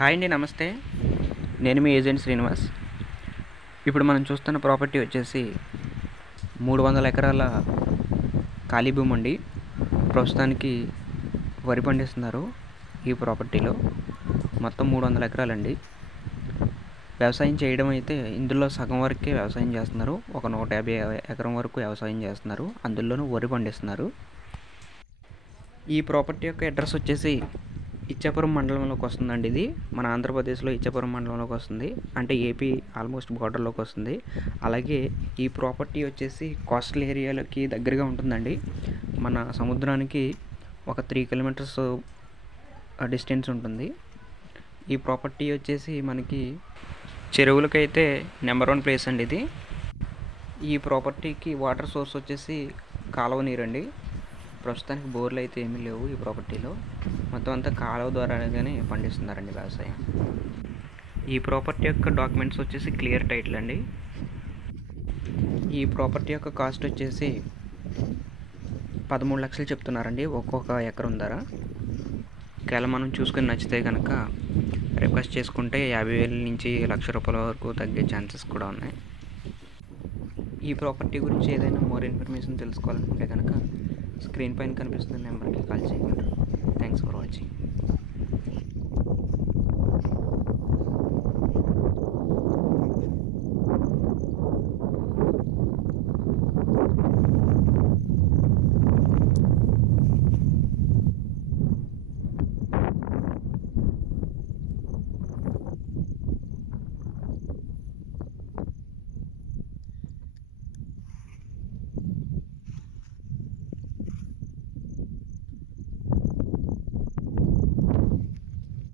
Hi అండి, నమస్తే. నేను మీ ఏజెంట్ శ్రీనివాస్. ఇప్పుడు మనం చూస్తున్న ప్రాపర్టీ వచ్చేసి 300 ఎకరాల ఖాళీ భూమి అండి. ప్రస్తుతానికి వరి పండిస్తున్నారు ఈ ప్రాపర్టీలో. మొత్తం 300 ఎకరాలండి. వ్యవసాయం చేయడం అయితే ఇందులో సగం వరకే వ్యవసాయం చేస్తున్నారు. ఒక 150 ఎకరం వరకు వ్యవసాయం చేస్తున్నారు. అందులోనూ వరి పండిస్తున్నారు. ఈ ప్రాపర్టీ యొక్క అడ్రస్ వచ్చేసి ఇచ్చాపురం మండలంలోకి వస్తుందండి. ఇది మన ఆంధ్రప్రదేశ్లో ఇచ్చాపురం మండలంలోకి వస్తుంది, అంటే ఏపీ ఆల్మోస్ట్ బార్డర్లోకి వస్తుంది. అలాగే ఈ ప్రాపర్టీ వచ్చేసి కోస్టల్ ఏరియాలకి దగ్గరగా ఉంటుందండి. మన సముద్రానికి ఒక 3 కిలోమీటర్స్ డిస్టెన్స్ ఉంటుంది. ఈ ప్రాపర్టీ వచ్చేసి మనకి చెరువులకైతే నెంబర్ 1 ప్లేస్ అండి ఇది. ఈ ప్రాపర్టీకి వాటర్ సోర్స్ వచ్చేసి కాలువ నీరండి. ప్రస్తుతానికి బోర్లు అయితే ఏమీ లేవు ఈ ప్రాపర్టీలో. మొత్తం అంతా కాలువ ద్వారాగానే పండిస్తున్నారండి వ్యవసాయం. ఈ ప్రాపర్టీ యొక్క డాక్యుమెంట్స్ వచ్చేసి క్లియర్ టైటిల్ అండి. ఈ ప్రాపర్టీ యొక్క కాస్ట్ వచ్చేసి 13 లక్షలు చెప్తున్నారండి ఒక్కొక్క ఎకరం ధర. ఒకవేళ మనం చూసుకుని నచ్చితే కనుక రిక్వెస్ట్ చేసుకుంటే 50,000 నుంచి ₹1,00,000 వరకు తగ్గే ఛాన్సెస్ కూడా ఉన్నాయి. ఈ ప్రాపర్టీ గురించి ఏదైనా మోర్ ఇన్ఫర్మేషన్ తెలుసుకోవాలనుకుంటే కనుక స్క్రీన్ పైన కనిపిస్తున్న నెంబర్కి కాల్ చేయగలరు. Thanks for watching.